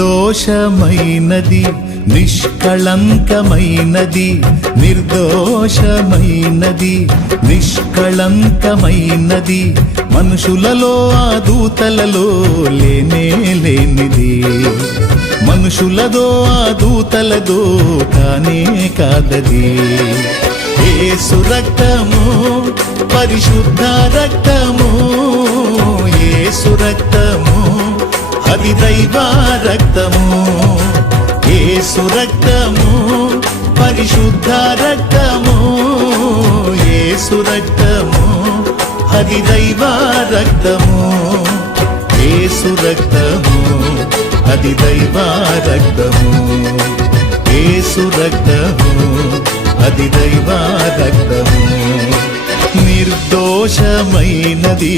నిర్దోషమైనది నిష్కళంకమైనది, నిర్దోషమైనది నిష్కళంకమైనది, మనుషులలో ఆ దూతలలో లేనే లేనిది, మనుషులదో ఆ దూతలదో కానే కాదది. యేసు రక్తము పరిశుద్ధ రక్తము, యేసు రక్తము అది దైవ రక్తము, యేసు రక్తము పరిశుద్ధ రక్తము, యేసు రక్తము అది దైవ రక్తము, యేసు రక్తము అది దైవ రక్తము, యేసు రక్తము అది దైవ రక్తము, నిర్దోషమైనది.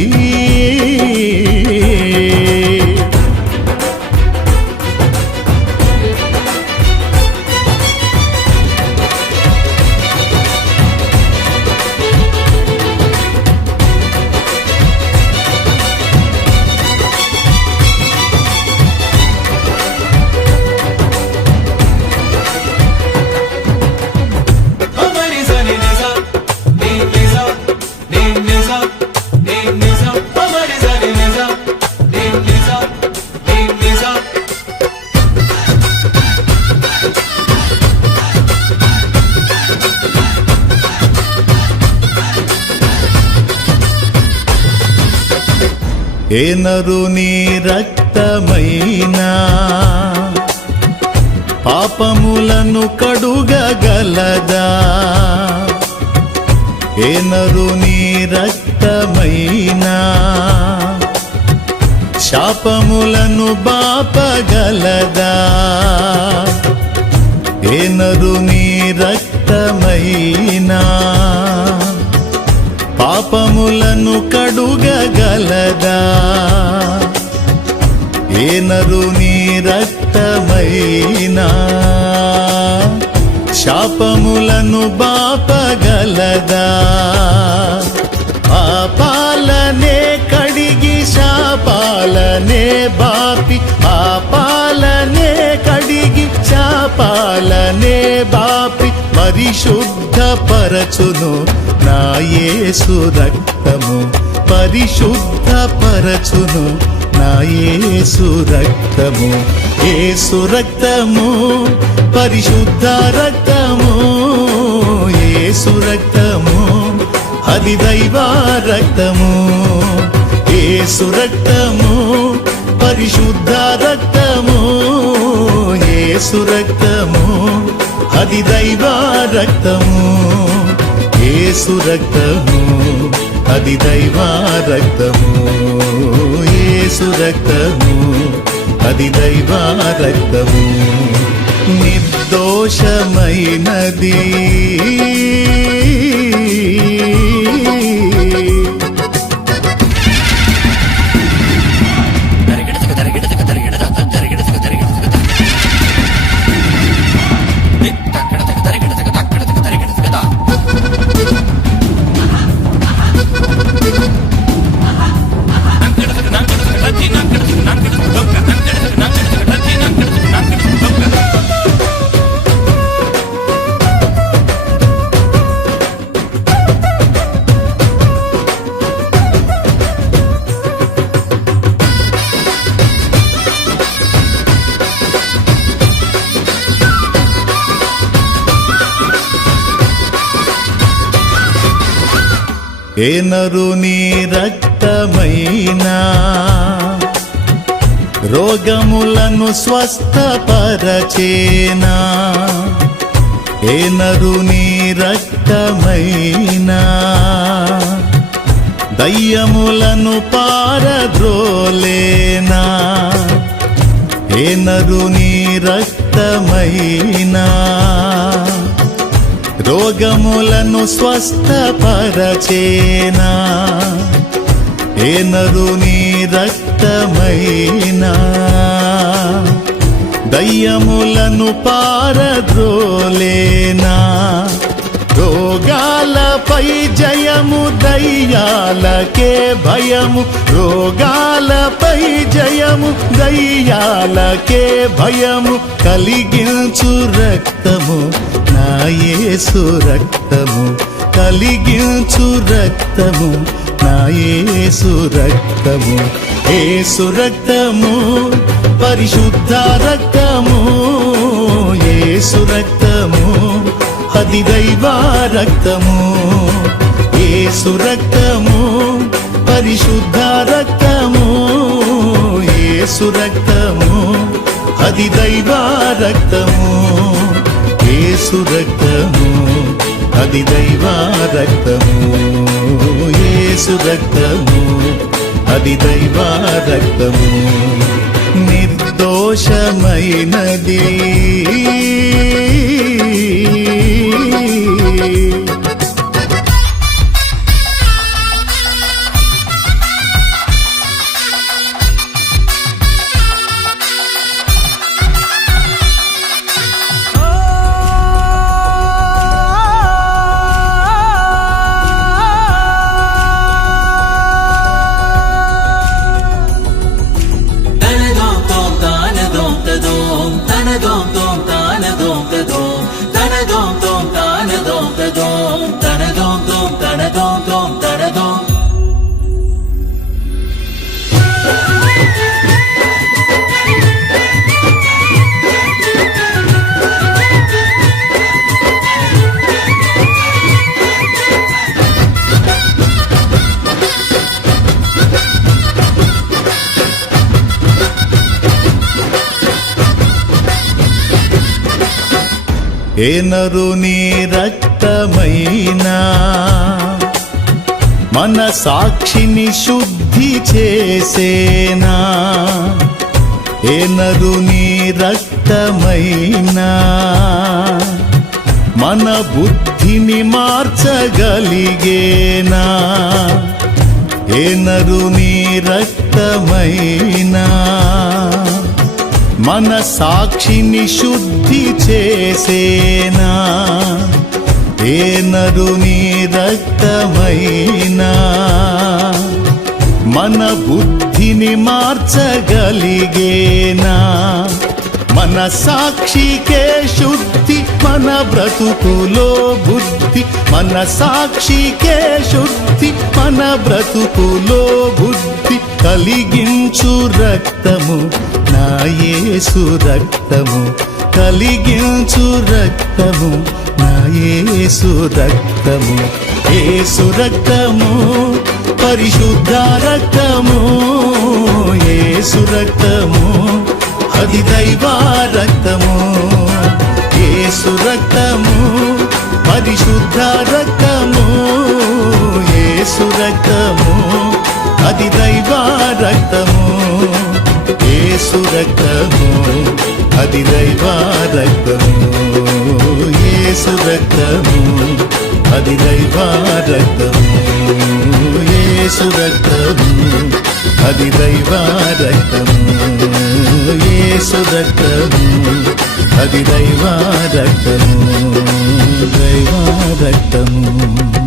ఏ నరుని రక్తమైనా పాపములను కడుగగలదా, ఏ నరుని రక్తమైనా శాపములను బాపగలదా, ఏ నరుని రక్తమైనా పాపములను కడుగగలదా, ఏ నరుని రక్తమైనా శాపములను బాపగలదా, పాపాలనే కడిగి శాపాలనే బాపి, పాపాలనే కడిగి శాపాలనే బాపి పరిశుద్ధపరచును నా యేసు రక్తము, పరిశుద్ధపరచును నా యేసు రక్తము, యేసు రక్తము పరిశుద్ధ రక్తము, యేసు రక్తము అది దైవ రక్తము, యేసు రక్తము పరిశుద్ధ రక్తము, యేసు రక్తము అది దైవ రక్తము, యేసు రక్తము అది దైవ రక్తము, యేసు రక్తము అది దైవ రక్తము, నిర్దోషమైనది. ఏ నరుని రక్తమైనా రోగములను స్వస్థపరచేనా, ఏ నరుని రక్తమైనా దయ్యములను పారద్రోలేనా, ఏ నరుని రక్తమైనా రోగములను స్వస్థపరచేనా, ఏ నరుని రక్తమైనా దయ్యములను పారద్రోలేనా, రోగాలపై జయము దయ్యాలకే భయము, రోగాలపై జయము. దయ్యాలకే భయము కలిగించు రక్తము, నా యేసు రక్తము. కలిగించు రక్తము, నా యేసు రక్తము. యేసు రక్తము పరిశుద్ధ రక్తము. యేసు రక్తము అది దైవ రక్తము. యేసు రక్తము పరిశుద్ధ రక్తము. యేసు రక్తము అది దైవ రక్తము. యేసు రక్తము అది దైవ రక్తము. యేసు రక్తము అది దైవ రక్తము. నిర్దోషమైనది ఏ నరుని రక్తమైనా మన సాక్షిని శుద్ధి చేసేనా. ఏ నరుని రక్తమైనా మన బుద్ధిని మార్చగలిగేనా. ఏ నరుని రక్తమైనా మన సాక్షిని శుద్ధి చేసేనా. ఏ నరుని రక్తమైనా మన బుద్ధిని మార్చగలిగేనా. మన సాక్షికే శుద్ధి మన బ్రతుకులో బుద్ధి. మన సాక్షికే శుద్ధి మన బ్రతుకులో బుద్ధి కలిగించు రక్తము, నా యేసు రక్తము. కలిగించు రక్తము, నా యేసు రక్తము. యేసు రక్తము పరిశుద్ధ రక్తము. యేసు రక్తము అది దైవ రక్తము. యేసు రక్తము పరిశుద్ధ రక్తము. యేసు రక్తము అది దైవ రక్తము. యేసు రక్తము అది దైవ రక్తము. యేసు రక్తము అది దైవ రక్తము. యేసు రక్తము అది దైవ రక్తము. యేసు రక్తము అది దైవ రక్తము. దైవ రక్తము.